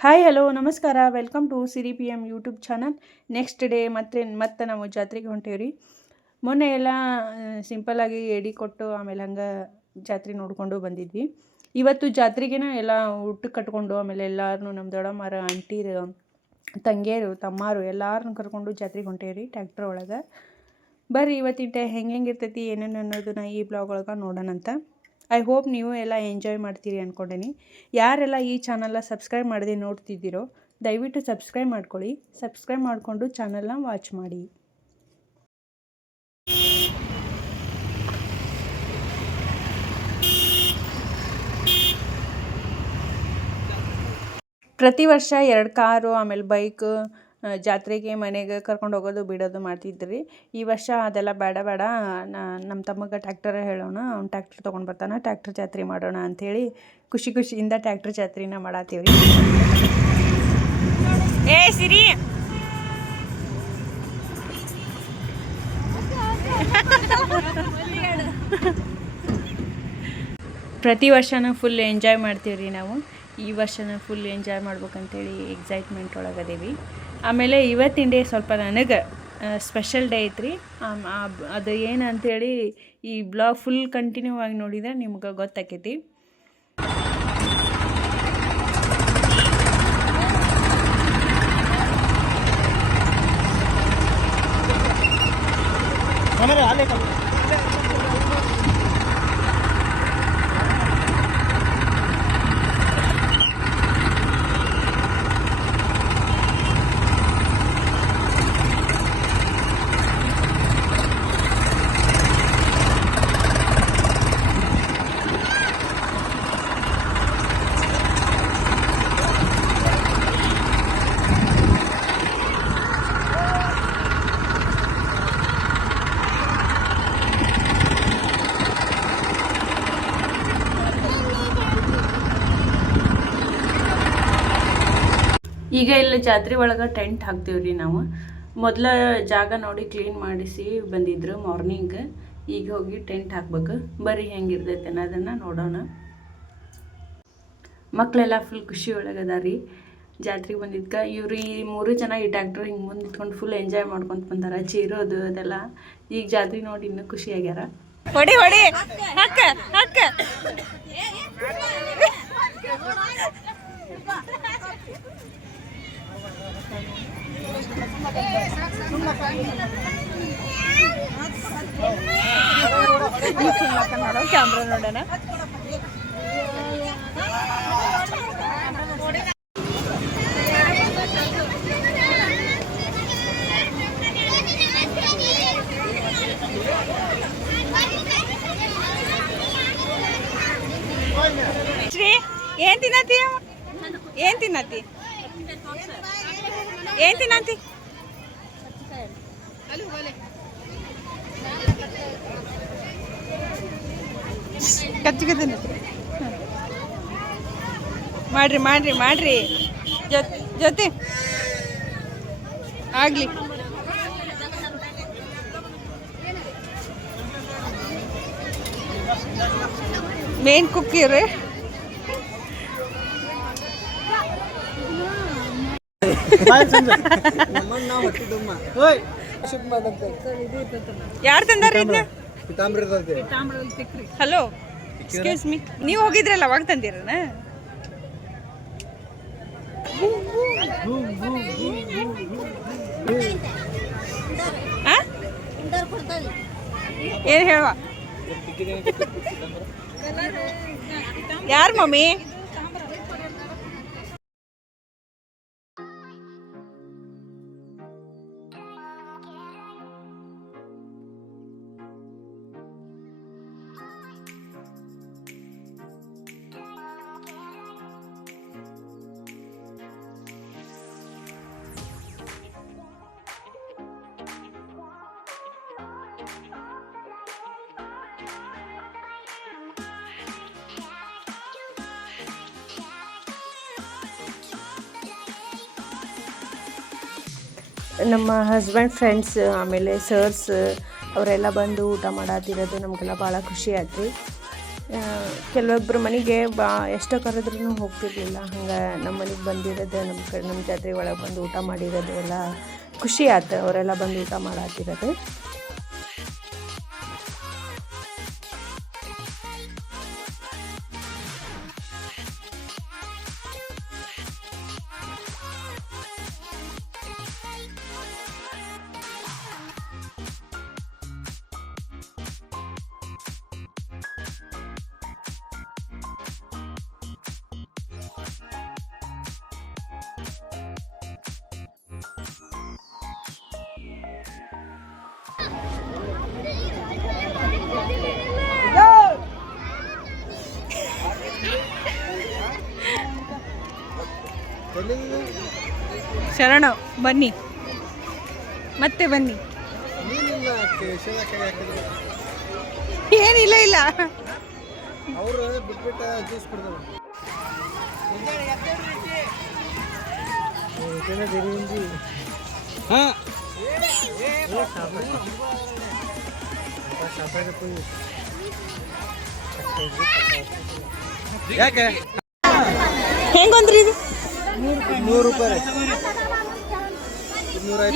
Hi hello ನಮಸ್ಕಾರ welcome to Siri P M YouTube channel. Next day ಮತ್ತೆ ನಾವು ಜಾತ್ರೆಗೆ ಹೊಂಟೇವ್ರಿ. ಮೊನ್ನೆ ಎಲ್ಲ ಸಿಂಪಲ್ಲಾಗಿ ಎಡೆ ಕೊಟ್ಟು ಆಮೇಲೆ ಹಂಗೆ ಜಾತ್ರೆ ನೋಡಿಕೊಂಡು ಬಂದಿದ್ವಿ. ಇವತ್ತು ಜಾತ್ರೆಗೇನ ಎಲ್ಲ ಊಟಕ್ಕೆ ಕಟ್ಕೊಂಡು ಆಮೇಲೆ ಎಲ್ಲರೂ ನಮ್ಮ ದೊಡ್ಡಮ್ಮರ ಆಂಟಿರು ತಂಗಿಯರು ತಮ್ಮಾರು ಎಲ್ಲರನ್ನೂ ಕರ್ಕೊಂಡು ಜಾತ್ರೆಗೆ ಹೊಂಟೇವ್ರಿ ಟ್ಯಾಕ್ಟ್ರ್ ಒಳಗೆ. ಬರ್ರಿ ಇವತ್ತಿನ ಹೆಂಗೆ ಇರ್ತೈತಿ ಏನೇನು ಅನ್ನೋದನ್ನ ಈ ಬ್ಲಾಗ್ ಒಳಗೆ ನೋಡೋಣಂತ. ಐ ಹೋಪ್ ನೀವು ಎಲ್ಲ ಎಂಜಾಯ್ ಮಾಡ್ತೀರಿ ಅಂದ್ಕೊಂಡೇನಿ. ಯಾರೆಲ್ಲ ಈ ಚಾನಲ್ನ ಸಬ್ಸ್ಕ್ರೈಬ್ ಮಾಡದೆ ನೋಡ್ತಿದ್ದೀರೋ ದಯವಿಟ್ಟು ಸಬ್ಸ್ಕ್ರೈಬ್ ಮಾಡ್ಕೊಳ್ಳಿ. ಸಬ್ಸ್ಕ್ರೈಬ್ ಮಾಡಿಕೊಂಡು ಚಾನಲ್ನ ವಾಚ್ ಮಾಡಿ. ಪ್ರತಿ ವರ್ಷ 2 ಕಾರು ಆಮೇಲೆ ಬೈಕ್ ಜಾತ್ರೆಗೆ ಮನೆಗೆ ಕರ್ಕೊಂಡು ಹೋಗೋದು ಬಿಡೋದು ಮಾಡ್ತಿದ್ರಿ. ಈ ವರ್ಷ ಅದೆಲ್ಲ ಬೇಡ ನಮ್ಮ ತಮ್ಮಗೆ ಟ್ಯಾಕ್ಟರ್ ಹೇಳೋಣ, ಅವ್ನು ಟ್ಯಾಕ್ಟರ್ ತೊಗೊಂಡು ಬರ್ತಾನೆ, ಟ್ಯಾಕ್ಟರ್ ಜಾತ್ರೆ ಮಾಡೋಣ ಅಂಥೇಳಿ ಖುಷಿಯಿಂದ ಟ್ಯಾಕ್ಟರ್ ಜಾತ್ರೆನ ಮಾಡತ್ತೀವ್ರಿ. ಏ ಸಿರಿ ಪ್ರತಿ ವರ್ಷನೂ ಫುಲ್ ಎಂಜಾಯ್ ಮಾಡ್ತೀವ್ರಿ ನಾವು. ಈ ವರ್ಷನ ಫುಲ್ ಎಂಜಾಯ್ ಮಾಡ್ಬೇಕಂತೇಳಿ ಎಕ್ಸೈಟ್ಮೆಂಟ್ ಒಳಗದೇವಿ. ಆಮೇಲೆ ಇವತ್ತಿನ ಡೇ ಸ್ವಲ್ಪ ನನಗೆ ಸ್ಪೆಷಲ್ ಡೇ ಐತ್ರಿ. ಅದು ಏನು ಅಂಥೇಳಿ ಈ ಬ್ಲಾಗ್ ಫುಲ್ ಕಂಟಿನ್ಯೂ ಆಗಿ ನೋಡಿದ್ರೆ ನಿಮ್ಗೆ ಗೊತ್ತಾಕೈತಿ. ಈಗ ಇಲ್ಲಿ ಜಾತ್ರೆ ಒಳಗೆ ಟೆಂಟ್ ಹಾಕ್ತೀವ್ರಿ ನಾವು. ಮೊದಲ ಜಾಗ ನೋಡಿ ಕ್ಲೀನ್ ಮಾಡಿಸಿ ಬಂದಿದ್ರು ಮಾರ್ನಿಂಗ್. ಈಗ ಹೋಗಿ ಟೆಂಟ್ ಹಾಕ್ಬೇಕು. ಬರ್ರಿ ಹೆಂಗಿರ್ತೈತೆ ಅನ್ನೋದನ್ನು ನೋಡೋಣ. ಮಕ್ಕಳೆಲ್ಲ ಫುಲ್ ಖುಷಿ ಒಳಗದಾರಿ ಜಾತ್ರೆಗೆ ಬಂದಿದ್ಕ. ಇವ್ರು ಈ 3 ಜನ ಈ ಟ್ಯಾಕ್ಟ್ರ್ ಹಿಂಗೆ ಮುಂದೆ ನಿಂತ್ಕೊಂಡು ಫುಲ್ ಎಂಜಾಯ್ ಮಾಡ್ಕೊತ ಬಂದಾರ, ಚೀರೋದು ಅದೆಲ್ಲ. ಈಗ ಜಾತ್ರೆ ನೋಡಿ ಇನ್ನೂ ಖುಷಿ ಆಗ್ಯಾರ. ಹೊಡಿ ಹಕ್ಕ ಹಕ್ಕ ಕ್ಯಾಮ್ರಾ ನೋಡೋಣ. ಏನ್ ತಿನ್ನತಿ ಏನ್ ತಿನ್ನತಿ ಏನ್ ತಿನ್ನತಿ ಕಚ್ಚಿಗೆ ತಿನ್ನತಿ. ಮಾಡ್ರಿ ಜೊತೆ ಆಗ್ಲಿ. ಮೇನ್ ಕುಕ್ ಇವ್ರಿ. ಯಾರು ತಂದಾರ? ಹಲೋ ಎಕ್ಸ್ಕ್ಯೂಸ್ ಮೀ, ನೀವು ಹೋಗಿದ್ರಲ್ಲ ಅವಾಗ ತಂದಿರನ? ಏನು ಹೇಳುವ? ಯಾರು ಮಮ್ಮಿ? ನಮ್ಮ ಹಸ್ಬೆಂಡ್ ಫ್ರೆಂಡ್ಸ್ ಆಮೇಲೆ ಸರ್ಸ್ ಅವರೆಲ್ಲ ಬಂದು ಊಟ ಮಾಡತ್ತಿರೋದು ನಮಗೆಲ್ಲ ಭಾಳ ಖುಷಿ ಆಯ್ತು. ಕೆಲವೊಬ್ಬರು ಮನೆಗೆ ಎಷ್ಟೋ ಕರೆದ್ರೂ ಹೋಗ್ತಿರ್ಲಿಲ್ಲ. ಹಂಗೆ ನಮ್ಮ ಮನೆಗೆ ಬಂದಿರೋದು ನಮ್ಮ ಜಾತ್ರೆ ಒಳಗೆ ಬಂದು ಊಟ ಮಾಡಿರೋದು ಎಲ್ಲ ಖುಷಿ ಆಯ್ತು. ಅವರೆಲ್ಲ ಬಂದು ಊಟ ಮಾಡತ್ತಿರೋದು. ಶರಣ ಬನ್ನಿ, ಮತ್ತೆ ಬನ್ನಿ. ಏನಿಲ್ಲ ಇಲ್ಲ ಅವರು ಬಿಟ್ಬಿಟ್ಟು ಜ್ಯೂಸ್ ಕುಡ್ದವರು ಯಾಕೆ ಹೆಂಗೊಂದ್ರಿ ಇದು? 100 ರೂಪಾಯಿ.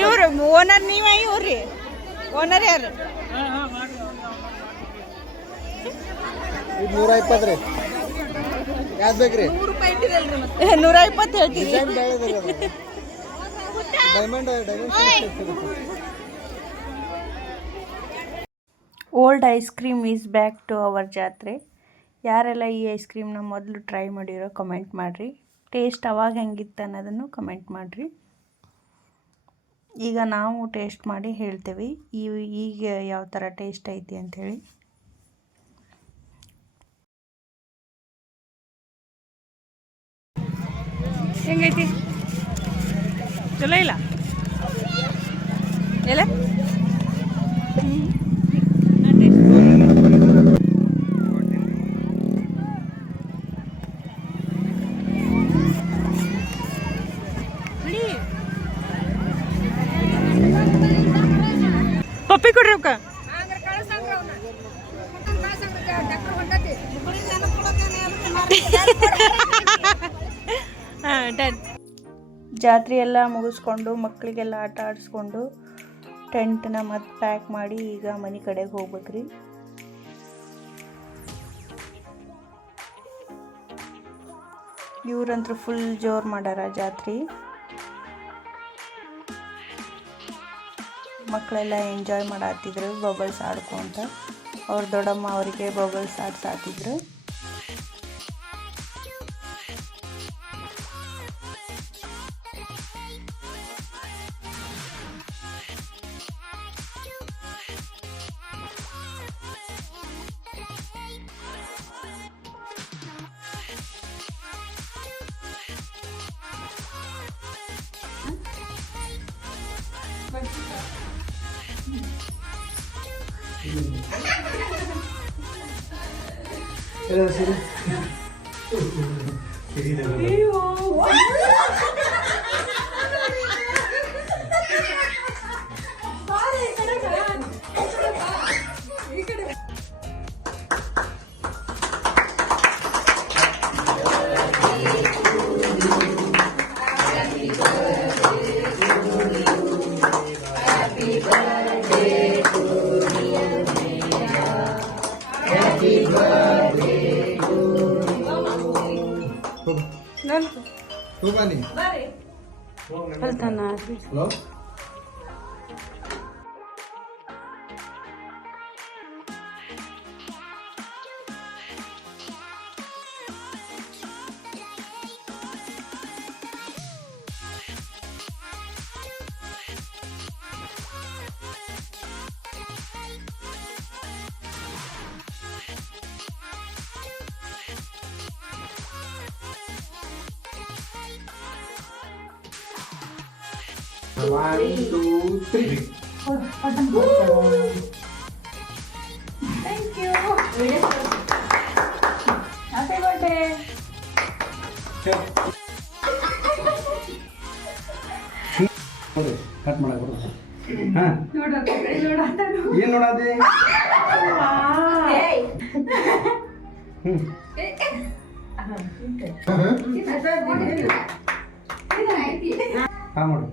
ಇವ್ರು ಓನರ್ ನೀವ? ಇವ್ರಿ ಓನರ್ ಯಾರು? 120 ರೀ. ಯಾವ್ದು ಬೇಕ್ರಿ? 120 ಹೇಳ್ತೀವಿ. Diamond old ice cream is back to our ಜಾತ್ರೆ. ಯಾರೆಲ್ಲ ಈ ಐಸ್ ಕ್ರೀಮ್ನ ಮೊದಲು ಟ್ರೈ ಮಾಡಿರೋ ಕಮೆಂಟ್ ಮಾಡಿರಿ. ಟೇಸ್ಟ್ ಅವಾಗ ಹೆಂಗಿತ್ತು ಅನ್ನೋದನ್ನು ಕಮೆಂಟ್ ಮಾಡಿರಿ. ಈಗ ನಾವು ಟೇಸ್ಟ್ ಮಾಡಿ ಹೇಳ್ತೇವೆ ಈಗ ಯಾವ ಥರ ಟೇಸ್ಟ್ ಐತಿ ಅಂಥೇಳಿ. ಹೆಂಗೈತಿ? ಚಲೋ ಇಲ್ಲ ಎಲ್ಲ ಪಪ್ಪಿ ಕೊಡ್ರಿ ಅವಕ್ಕ. ಡನ್. ಜಾತ್ರೆ ಎಲ್ಲ ಮುಗಿಸ್ಕೊಂಡು ಮಕ್ಕಳಿಗೆಲ್ಲ ಆಟ ಆಡಿಸ್ಕೊಂಡು ಟೆಂಟ್ನ ಮತ್ತೆ ಪ್ಯಾಕ್ ಮಾಡಿ ಈಗ ಮನೆ ಕಡೆಗೆ ಹೋಗ್ಬೇಕ್ರಿ. ಇವ್ರಂತೂ ಫುಲ್ ಜೋರು ಮಾಡ್ಯಾರ ಜಾತ್ರೆ. ಮಕ್ಕಳೆಲ್ಲ ಎಂಜಾಯ್ ಮಾಡತ್ತಿದ್ರು ಬಬಲ್ಸ್ ಆಡ್ಕೊಂತ. ಅವ್ರ ದೊಡ್ಡಮ್ಮ ಅವರಿಗೆ ಬಬಲ್ಸ್ ಆಡ್ಸಾತಿದ್ರು. One, two, three. Thank you. Happy birthday. Cut ಮಾಡಕ್ಕೆ ಏನು ನೋಡಾದೆ ಹಾಂ ಮಾಡು.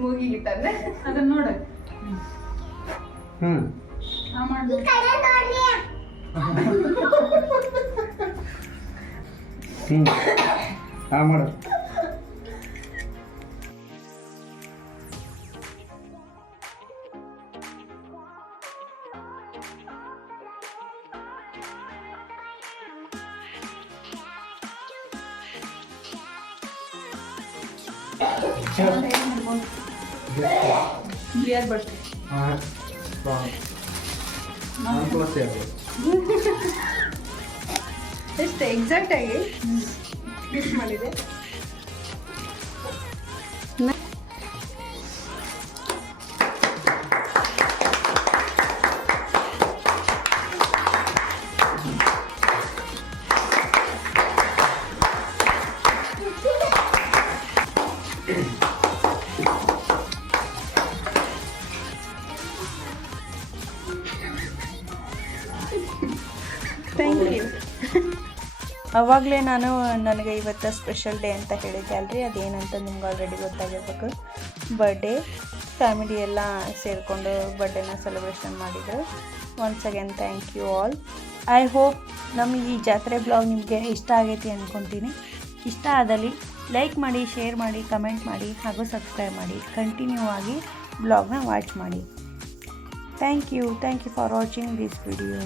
ಮೂಗಿಗಿಟ್ಟಂದ್ರೆ ಅದನ್ನ ನೋಡು. ಹ್ಞೂ ಹಾಂ ಮಾಡು. ಕ್ಲಿಯರ್ ಬರ್ತದೆ. ಹಾಂ ಎಷ್ಟು ಎಕ್ಸಾಕ್ಟ್ ಆಗಿ ಫಿಕ್ಸ್ ಮಾಡಿದೆ. Thank you. ಅವಾಗಲೇ ನನಗೆ ಇವತ್ತು ಸ್ಪೆಷಲ್ ಡೇ ಅಂತ ಹೇಳಿದ್ದೆ ಅಲ್ರಿ, ಅದೇನಂತ ನಿಮ್ಗೆ ಆಲ್ರೆಡಿ ಗೊತ್ತಾಗಿರ್ಬೇಕು. ಬರ್ಡೇ ಫ್ಯಾಮಿಲಿ ಎಲ್ಲ ಸೇರಿಕೊಂಡು ಬರ್ಡೇನ ಸೆಲೆಬ್ರೇಷನ್ ಮಾಡಿದ್ರು. Once again thank you all. I hope ನಮಗೆ ಈ ಜಾತ್ರೆ ಬ್ಲಾಗ್ ನಿಮಗೆ ಇಷ್ಟ ಆಗೈತಿ ಅಂದ್ಕೊತೀನಿ. ಇಷ್ಟ ಆದಲ್ಲಿ ಲೈಕ್ ಮಾಡಿ, ಶೇರ್ ಮಾಡಿ, ಕಮೆಂಟ್ ಮಾಡಿ ಹಾಗೂ ಸಬ್ಸ್ಕ್ರೈಬ್ ಮಾಡಿ. ಕಂಟಿನ್ಯೂ ಆಗಿ ಬ್ಲಾಗ್ನ ವಾಚ್ ಮಾಡಿ. Thank you for watching this video.